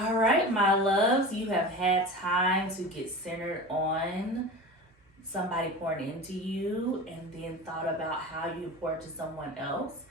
All right, my loves, you have had time to get centered on somebody pouring into you and then thought about how you pour to someone else.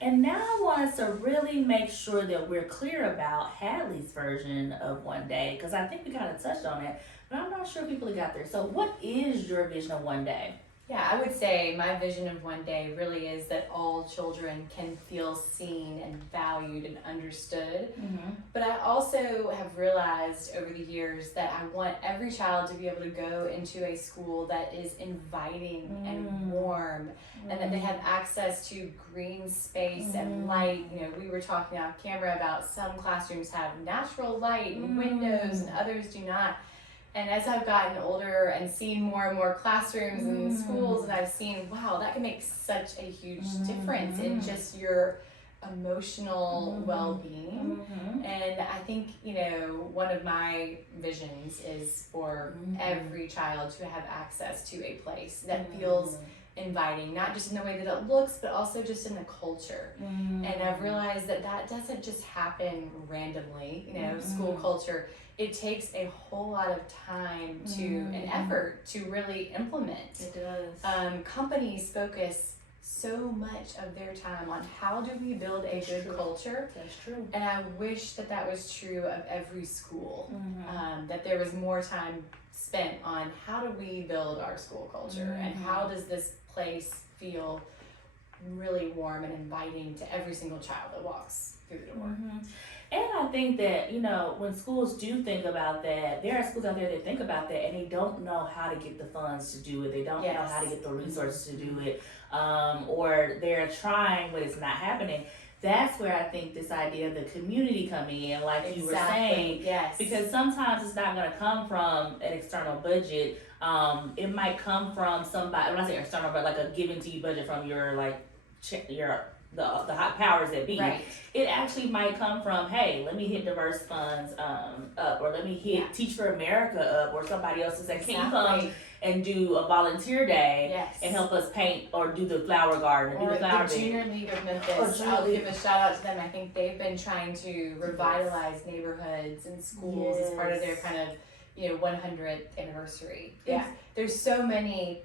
And now I want us to really make sure that we're clear about Hadley's version of one day, because I think we kind of touched on it, but I'm not sure people got there. So, what is your vision of one day? Yeah, I would say my vision of one day really is that all children can feel seen and valued and understood. Mm-hmm. But I also have realized over the years that I want every child to be able to go into a school that is inviting and warm, and that they have access to green space and light. You know, we were talking off camera about some classrooms have natural light and windows and others do not. And as I've gotten older and seen more and more classrooms and schools, and I've seen, wow, that can make such a huge difference in just your emotional well-being. And I think, you know, one of my visions is for every child to have access to a place that feels inviting, not just in the way that it looks, but also just in the culture. And I've realized that that doesn't just happen randomly. You know, school culture, it takes a whole lot of time to and effort to really implement. It does. Companies focus so much of their time on how do we build a good culture. That's true. And I wish that that was true of every school, that there was more time spent on how do we build our school culture and how does this place feel really warm and inviting to every single child that walks through the door. And I think that, you know, when schools do think about that, there are schools out there that think about that and they don't know how to get the funds to do it. They don't know how to get the resources to do it. Or they're trying, but it's not happening. That's where I think this idea of the community coming in, like you were saying. Yes. Because sometimes it's not going to come from an external budget. It might come from somebody, when I say external, but like a given to you budget from your, like, the hot powers that be. Right. It actually might come from, hey, let me hit diverse funds up, or let me hit Teach for America up, or somebody else to say, can you come and do a volunteer day and help us paint or do the flower garden or do the flower bed. Junior League of Memphis. I'll give a shout out to them. I think they've been trying to revitalize neighborhoods and schools as part of their kind of, you know, 100th anniversary. There's so many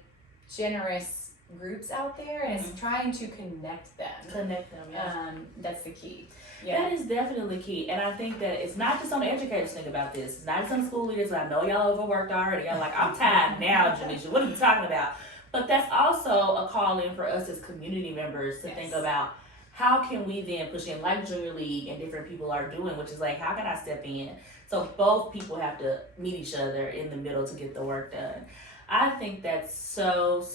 generous groups out there, and it's trying to connect them. That's the key. That is definitely key. And I think that it's not just on the educators think about this. It's not just on the school leaders. I know y'all overworked already. I'm like, I'm tired now, Janisha. What are you talking about? But that's also a call in for us as community members to think about how can we then push in, like Junior League and different people are doing, which is like, how can I step in? So both people have to meet each other in the middle to get the work done. I think that's so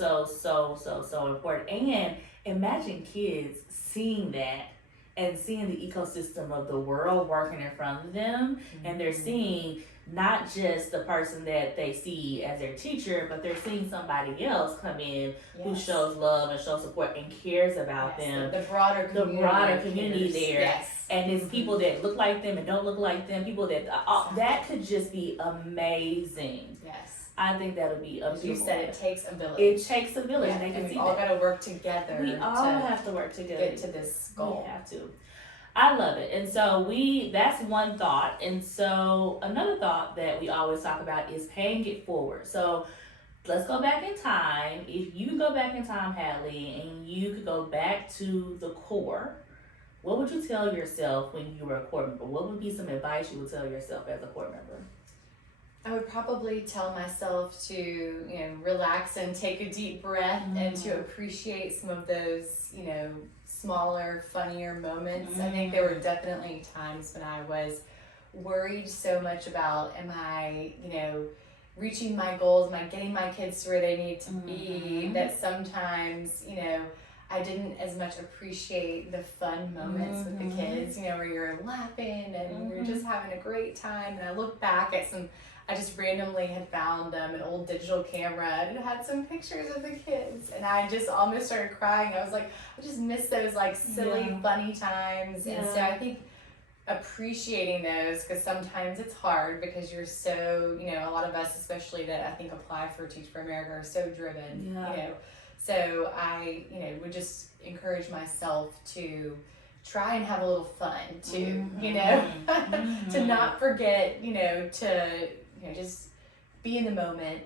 important. And imagine kids seeing that and seeing the ecosystem of the world working in front of them, and they're seeing not just the person that they see as their teacher, but they're seeing somebody else come in who shows love and shows support and cares about them. The broader community there. And it's people that look like them and don't look like them, people that, that could just be amazing. I think that would be a beautiful. You said it takes a village. It takes a village. And we all got to work together. We all have to work together. Get to this goal. We have to. I love it. And so that's one thought. And so another thought that we always talk about is paying it forward. So let's go back in time. If you could go back in time, Hadley, and you could go back to the core, what would you tell yourself when you were a core member? What would be some advice you would tell yourself as a core member? I would probably tell myself to, you know, relax and take a deep breath and to appreciate some of those, you know, smaller, funnier moments. I think there were definitely times when I was worried so much about, am I, you know, reaching my goals? Am I getting my kids to where they need to be? That sometimes, you know, I didn't as much appreciate the fun moments with the kids, you know, where you're laughing and you're just having a great time. And I look back at I just randomly had found an old digital camera and it had some pictures of the kids, and I just almost started crying. I was like, I just miss those like silly, funny times. And so I think appreciating those, because sometimes it's hard because you're so, you know, a lot of us, especially that I think apply for Teach for America, are so driven, you know. So I, you know, would just encourage myself to try and have a little fun too, you know, to not forget, you know, to, you know, just be in the moment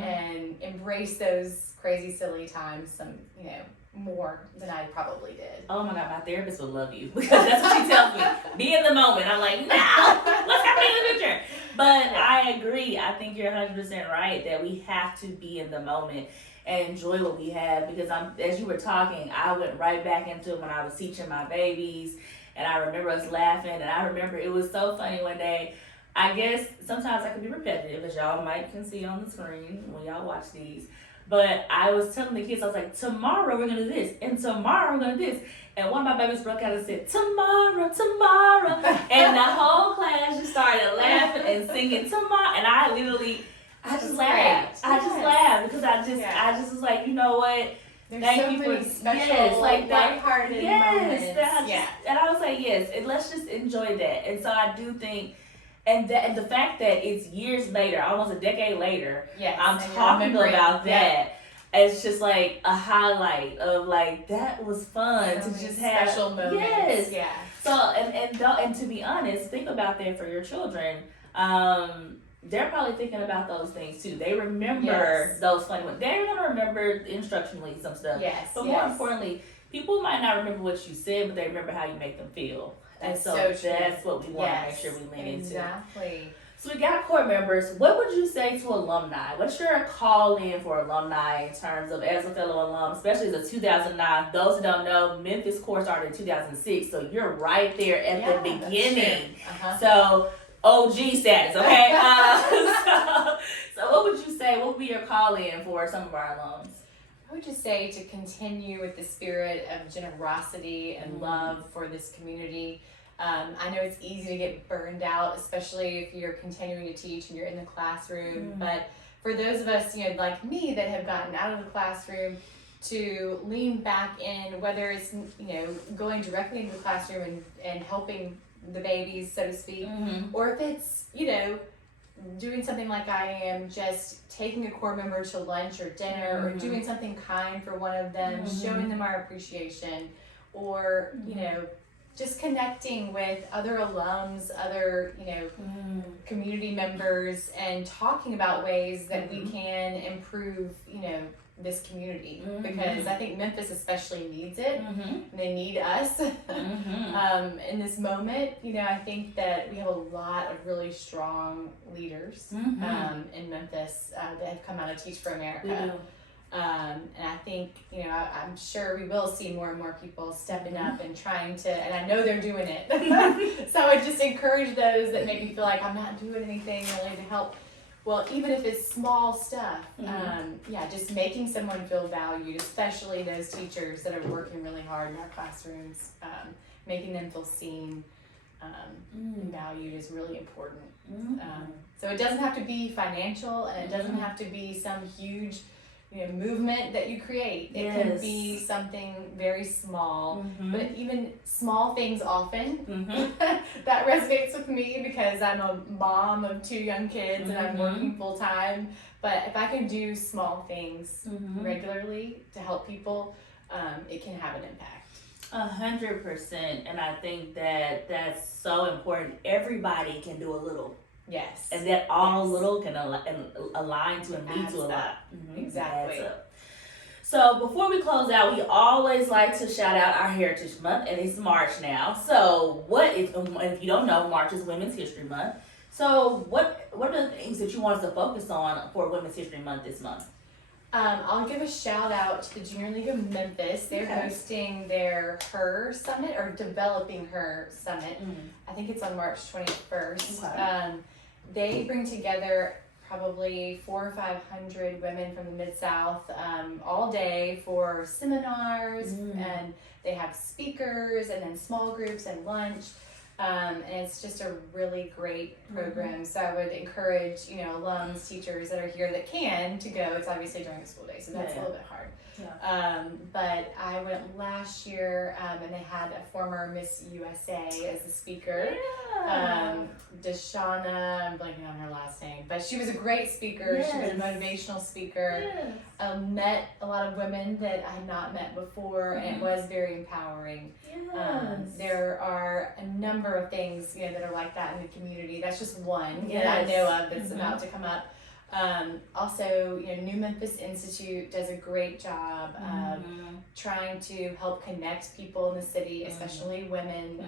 and embrace those crazy, silly times, some, you know, more than I probably did. Oh my God, my therapist would love you because that's what she tells me. Be in the moment. I'm like, no, what's happening in the future? But I agree. I think you're 100% right that we have to be in the moment and enjoy what we have, because as you were talking, I went right back into when I was teaching my babies, and I remember us laughing, and I remember it was so funny one day. I guess sometimes I can be repetitive, as y'all might can see on the screen when y'all watch these. But I was telling the kids, I was like, tomorrow we're gonna do this, and tomorrow we're gonna do this. And one of my babies broke out and said, tomorrow, tomorrow. And the whole class just started laughing and singing tomorrow. And I just laughed. I just laughed because I just was like, you know what? There's Thank so you many for special, like lighthearted moments. And I was like, yes, and let's just enjoy that. And so I do think, and the fact that it's years later, almost a decade later, I'm talking about that. It's just like a highlight of like, that was fun so to just have special moments. Yes. Yeah. So and to be honest, think about that for your children. They're probably thinking about those things too. They remember those funny ones. They're gonna remember instructionally some stuff. Yes. But more importantly, people might not remember what you said, but they remember how you make them feel. That's and so true. That's what we want to make sure we lean into. Exactly. So we got core members. What would you say to alumni? What's your call in for alumni in terms of, as a fellow alum, especially as a 2009? Those who don't know, Memphis core started in 2006, so you're right there at the beginning. So OG status, okay? So what would you say? What would be your call in for some of our alums? I would just say to continue with the spirit of generosity and love for this community. I know it's easy to get burned out, especially if you're continuing to teach and you're in the classroom. But for those of us, you know, like me, that have gotten out of the classroom, to lean back in, whether it's, you know, going directly into the classroom and helping the babies, so to speak, or if it's, you know, doing something like I am, just taking a core member to lunch or dinner, or doing something kind for one of them, showing them our appreciation, or, you know, just connecting with other alums, other, you know, community members, and talking about ways that we can improve, you know, this community, because I think Memphis especially needs it, and they need us in this moment. You know, I think that we have a lot of really strong leaders in Memphis that have come out of Teach for America. And I think, you know, I'm sure we will see more and more people stepping up and trying to, and I know they're doing it. So I would just encourage those that maybe feel like I'm not doing anything really to help. Well, even if it's small stuff, just making someone feel valued, especially those teachers that are working really hard in our classrooms, making them feel seen and valued is really important. So it doesn't have to be financial, and it doesn't have to be some huge, you know, movement that you create. It can be something very small, but even small things often. That resonates with me because I'm a mom of 2 young kids and I'm working full time. But if I can do small things regularly to help people, it can have an impact. 100%, and I think that that's so important. Everybody can do a little. Yes. And that all little can align to and lead to a lot. Exactly. So before we close out, we always like to shout out our Heritage Month, and it's March now. So if you don't know, March is Women's History Month. So what are the things that you want us to focus on for Women's History Month this month? I'll give a shout out to the Junior League of Memphis. They're hosting their HER Summit, or developing HER Summit. I think it's on March 21st. They bring together probably 400 or 500 women from the Mid-South all day for seminars, and they have speakers and then small groups and lunch. And it's just a really great program. So I would encourage, alums, teachers that are here that can to go. It's obviously during the school day, so that's a little bit hard. Yeah. But I went last year, and they had a former Miss USA as a speaker. Deshauna, I'm blanking on her last name, but she was a great speaker. Yes. She was a motivational speaker. Yes. Met a lot of women that I had not met before, and it was very empowering. Yes. There are a number of things, that are like that in the community. That's just one Yes. that I know of that's about to come up. Also, New Memphis Institute does a great job of trying to help connect people in the city, especially women,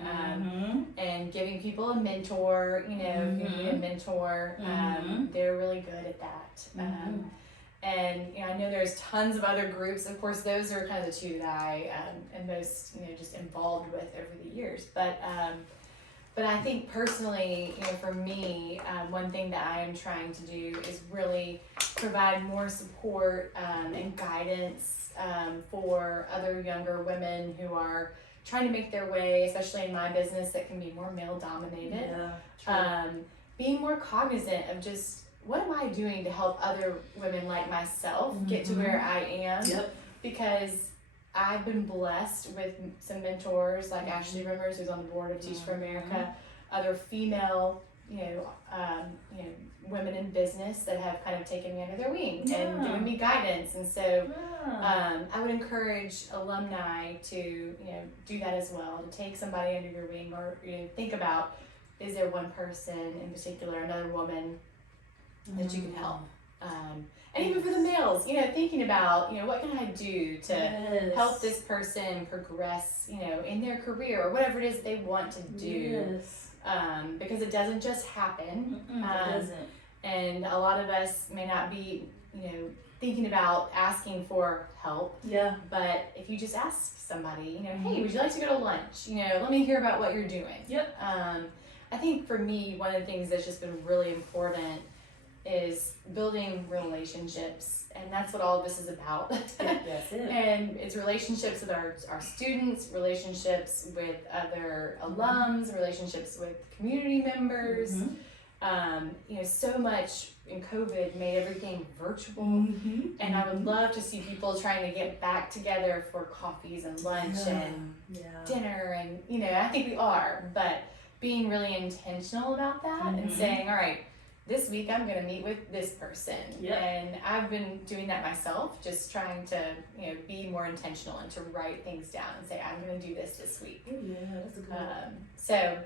and giving people a mentor. If you need a mentor, they're really good at that. And I know there's tons of other groups. Of course, those are kind of the two that I am most just involved with over the years. But I think personally, for me, one thing that I am trying to do is really provide more support and guidance for other younger women who are trying to make their way, especially in my business that can be more male dominated. Yeah, being more cognizant of just what am I doing to help other women like myself get to where I am? Yep. Because I've been blessed with some mentors like Ashley Rimmers, who's on the board of Teach for America, other female, women in business that have kind of taken me under their wing and given me guidance. And so I would encourage alumni to, do that as well, to take somebody under your wing or think about, is there one person in particular, another woman that you can help? And even for the males, thinking about, what can I do to help this person progress, in their career or whatever it is they want to do. Because it doesn't just happen. It doesn't. And a lot of us may not be, thinking about asking for help. Yeah. But if you just ask somebody, hey, would you like to go to lunch? Let me hear about what you're doing. Yep. I think for me, one of the things that's just been really important is building relationships, and that's what all of this is about. That's it. And it's relationships with our students, relationships with other alums, relationships with community members. So much in COVID made everything virtual, and I would love to see people trying to get back together for coffees and lunch and dinner, and I think we are, but being really intentional about that and saying, all right, this week I'm going to meet with this person. And I've been doing that myself, just trying to, be more intentional and to write things down and say, I'm going to do this week. That's a good one. So,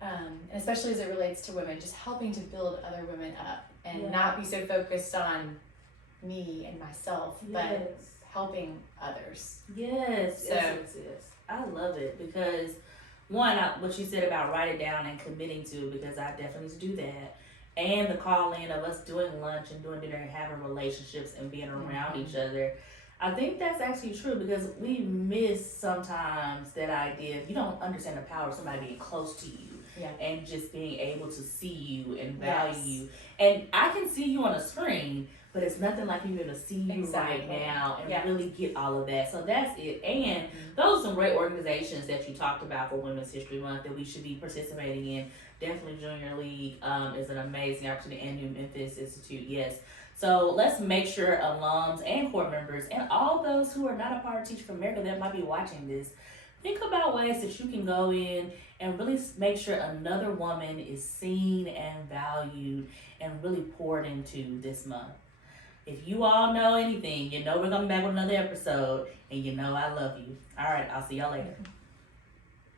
and especially as it relates to women, just helping to build other women up and not be so focused on me and myself, but helping others. Yes. I love it because one, what you said about write it down and committing to, because I definitely need to do that. And the call in of us doing lunch and doing dinner and having relationships and being around each other. I think that's actually true because we miss sometimes that idea. If you don't understand the power of somebody being close to you and just being able to see you and value you. And I can see you on a screen, but it's nothing like being able to see you right now and really get all of that. So that's it. And those are some great organizations that you talked about for Women's History Month that we should be participating in. Definitely Junior League is an amazing opportunity, and New Memphis Institute, yes. So let's make sure alums and core members and all those who are not a part of Teach for America that might be watching this, think about ways that you can go in and really make sure another woman is seen and valued and really poured into this month. If you all know anything, we're coming back with another episode, and I love you. All right, I'll see y'all later.